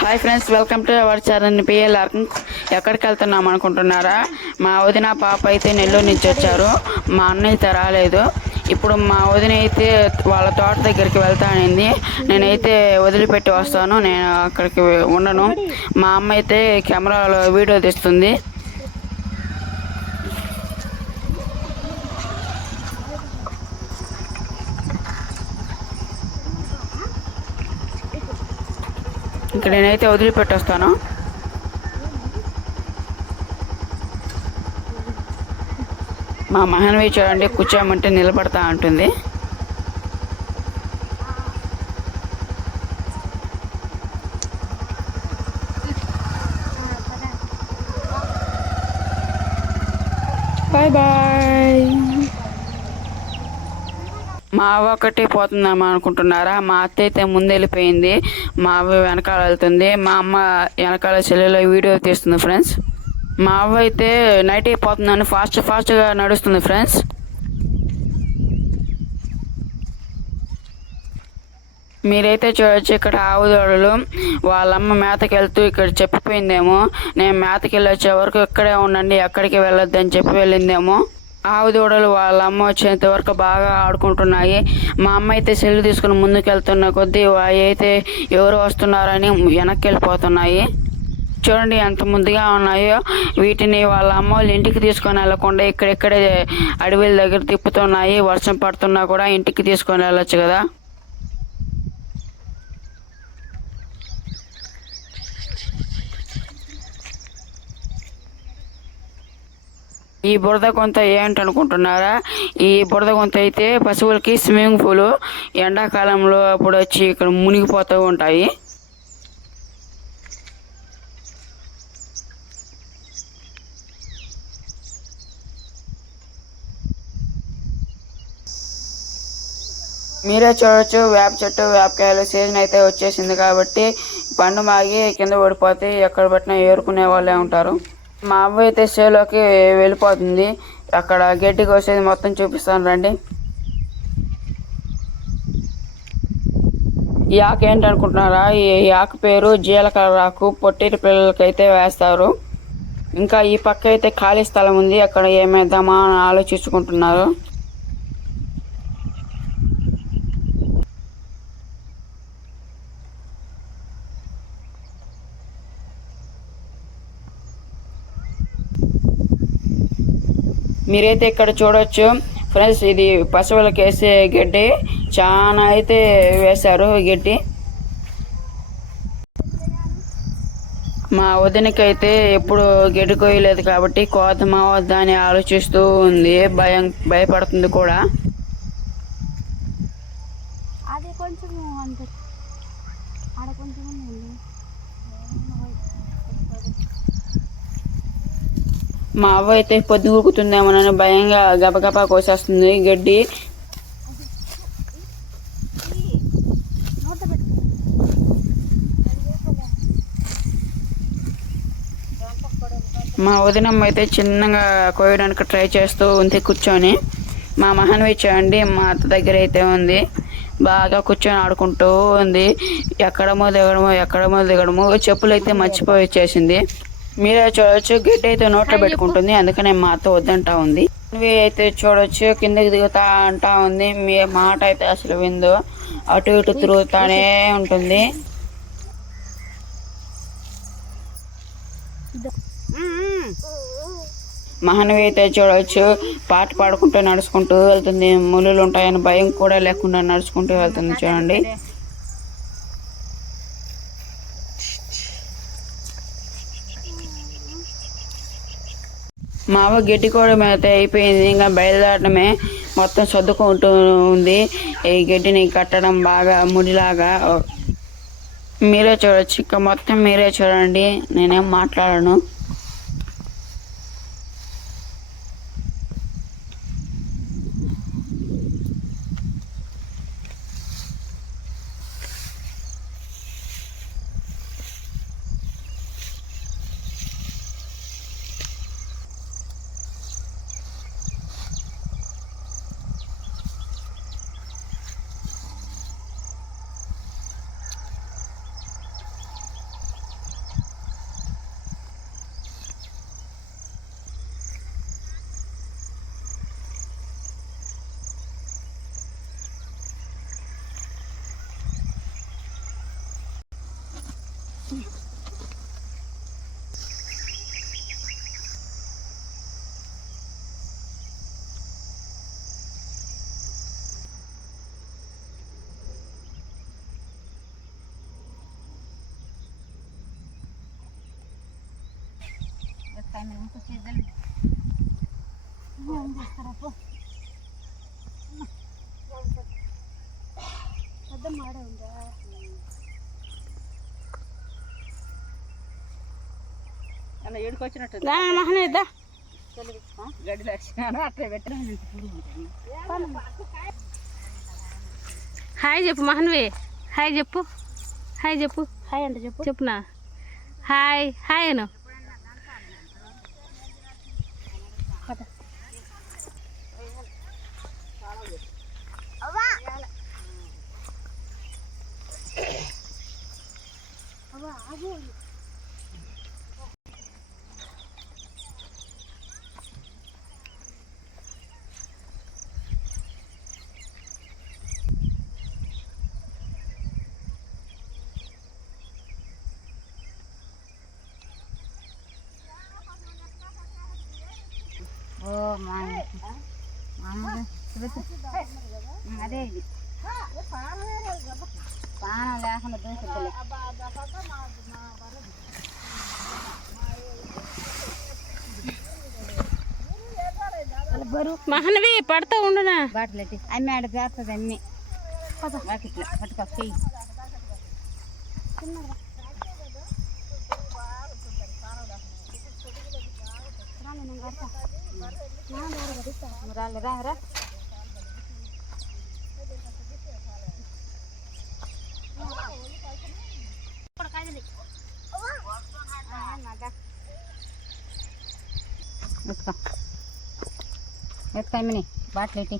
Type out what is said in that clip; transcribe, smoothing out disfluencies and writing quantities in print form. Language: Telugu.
Hi friends, welcome to our channel PLR. ఎక్కడికి వెళ్తున్నాం అనుకుంటున్నారా? మా వదిన పాప అయితే నెల్లూరు నుంచి వచ్చారు. మా అన్న అయితే రాలేదు. ఇప్పుడు మా వదిన అయితే వాళ్ళ తోట దగ్గరికి వెళ్తానింది. నేనైతే వదిలిపెట్టి వస్తాను, నేను అక్కడికి ఉండను. మా అమ్మ అయితే కెమెరాలో వీడియో తీస్తుంది. ఇక్కడ నేనైతే వదిలిపెట్టి వస్తాను. మా మహన్వి చూడండి, కూర్చోమంటే నిలబడతా ఉంటుంది. Bye bye. మా అవ్వ ఒకటి పోతుందేమో అనుకుంటున్నారా? మా అత్త అయితే ముందు వెళ్ళిపోయింది, మా అవ్వ వెనకాల వెళ్తుంది. మా అమ్మ వెనకాల సెల్లులో వీడియో తీస్తుంది ఫ్రెండ్స్. మా అవ్వ అయితే నైట్ అయిపోతుందని ఫాస్ట్గా నడుస్తుంది ఫ్రెండ్స్. మీరైతే చూడొచ్చు, ఇక్కడ ఆవు దూడలు వాళ్ళమ్మ మేతకి వెళ్తూ ఇక్కడ చెప్పిపోయిందేమో, నేను మేతకి వెళ్ళి వచ్చే వరకు ఇక్కడే ఉండండి, ఎక్కడికి వెళ్ళొద్దని చెప్పి వెళ్ళిందేమో. ఆవు దూడలు వాళ్ళ అమ్మ వచ్చేంత వరకు బాగా ఆడుకుంటున్నాయి. మా అమ్మ అయితే సెల్లు తీసుకుని ముందుకు వెళ్తున్న కొద్దీ అవి అయితే ఎవరు వస్తున్నారని వెనక్కి వెళ్ళిపోతున్నాయి. చూడండి ఎంత ముద్దుగా ఉన్నాయో. వీటిని వాళ్ళ అమ్మ వాళ్ళు ఇంటికి తీసుకొని వెళ్ళకుండా ఇక్కడిక్కడే అడవిల దగ్గర తిప్పుతున్నాయి. వర్షం పడుతున్నా కూడా ఇంటికి తీసుకొని వెళ్ళొచ్చు కదా. ఈ బురద గుంత ఏంటనుకుంటున్నారా? ఈ బురద గుంత అయితే పశువులకి స్విమ్మింగ్ పూల్. ఎండాకాలంలో అప్పుడు వచ్చి ఇక్కడ మునిగిపోతూ ఉంటాయి. మీరే చూడొచ్చు, వేప చెట్టు వేపకాయలు సీజన్ అయితే వచ్చేసింది కాబట్టి పండు మాగి కింద పడిపోతే ఎక్కడ పట్టినా ఏరుకునే వాళ్ళే ఉంటారు. మా అవ్వ అయితే చేలోకి వెళ్ళిపోతుంది. అక్కడ గడ్డి కోసేది మొత్తం చూపిస్తాను రండి. ఈ ఆకు ఏంటనుకుంటున్నారా? ఈ ఆకు పేరు జీలకర్ర ఆకు. పొట్టేటి పిల్లలకైతే వేస్తారు. ఇంకా ఈ పక్క అయితే ఖాళీ స్థలం ఉంది, అక్కడ ఏమేద్దామా అని ఆలోచించుకుంటున్నారు. మీరైతే ఇక్కడ చూడొచ్చు ఫ్రెండ్స్, ఇది పశువులకు వేసే గడ్డి. చాలా అయితే వేశారు గడ్డి. మా వదినకైతే ఎప్పుడు గడ్డి కోయలేదు కాబట్టి కోతమా వద్దా అని ఆలోచిస్తూ ఉంది. భయపడుతుంది కూడా. మా అవ్వ అయితే పొద్దుగుకుతుందేమోనని భయంగా గబగబా కోసేస్తుంది గడ్డి. మా వదినమ్మ అయితే చిన్నగా కోయడానికి ట్రై చేస్తూ ఉంది కూర్చొని. మా మహన్వి చూడండి, మా అత్త దగ్గర అయితే ఉంది, బాగా కూర్చొని ఆడుకుంటూ ఉంది. ఎక్కడమో దిగడమో చెప్పులు అయితే మర్చిపోయి వచ్చేసింది. మీరే చూడొచ్చు, గడ్డి అయితే నోట్లో పెట్టుకుంటుంది, అందుకనే మా అత్త వద్దంటా ఉంది. ఇవి అయితే చూడొచ్చు, కిందకి దిగుతా అంటా ఉంది. మీ మాట అయితే అసలు విందు, అటు ఇటు తిరుగుతానే ఉంటుంది. మహన్వి అయితే చూడవచ్చు, పాట పాడుకుంటూ నడుచుకుంటూ వెళ్తుంది. ముళ్ళు ఉంటాయని భయం కూడా లేకుండా నడుచుకుంటూ వెళ్తుంది చూడండి. మా అవ్వ గడ్డి కూడా అయితే అయిపోయింది, ఇంకా బయలుదేరడమే. మొత్తం సర్దుకుంటూ ఉంది. ఈ గడ్డిని కట్టడం బాగా ముడిలాగా. మీరే చూడొచ్చు, ఇంకా మొత్తం మీరే చూడండి, నేనేం మాట్లాడను. ఏడుకొచ్చినట్టు గడ్డి దర్శనం అట్లా పెట్టిన. హాయ్ చెప్పు మహన్వి, హాయ్ చెప్పు, హాయ్ చెప్పు, హాయ్ అంటే చెప్పు, చెప్పునా హాయ్ హాయ్ అను. ఓ మా అదే ఇది పానం లేకుండా దూసుద్దులే. మహన్వి పడతా ఉండునా. బాటలు ఎట్టి అమ్మి ఆడ చేస్తుంది అమ్మి బాకెట్లో పట్టుకొచ్చేయి. రాలేదా రా ఎత్తుకో ఎత్తుకో అమ్మిని బాటలు ఎట్టి.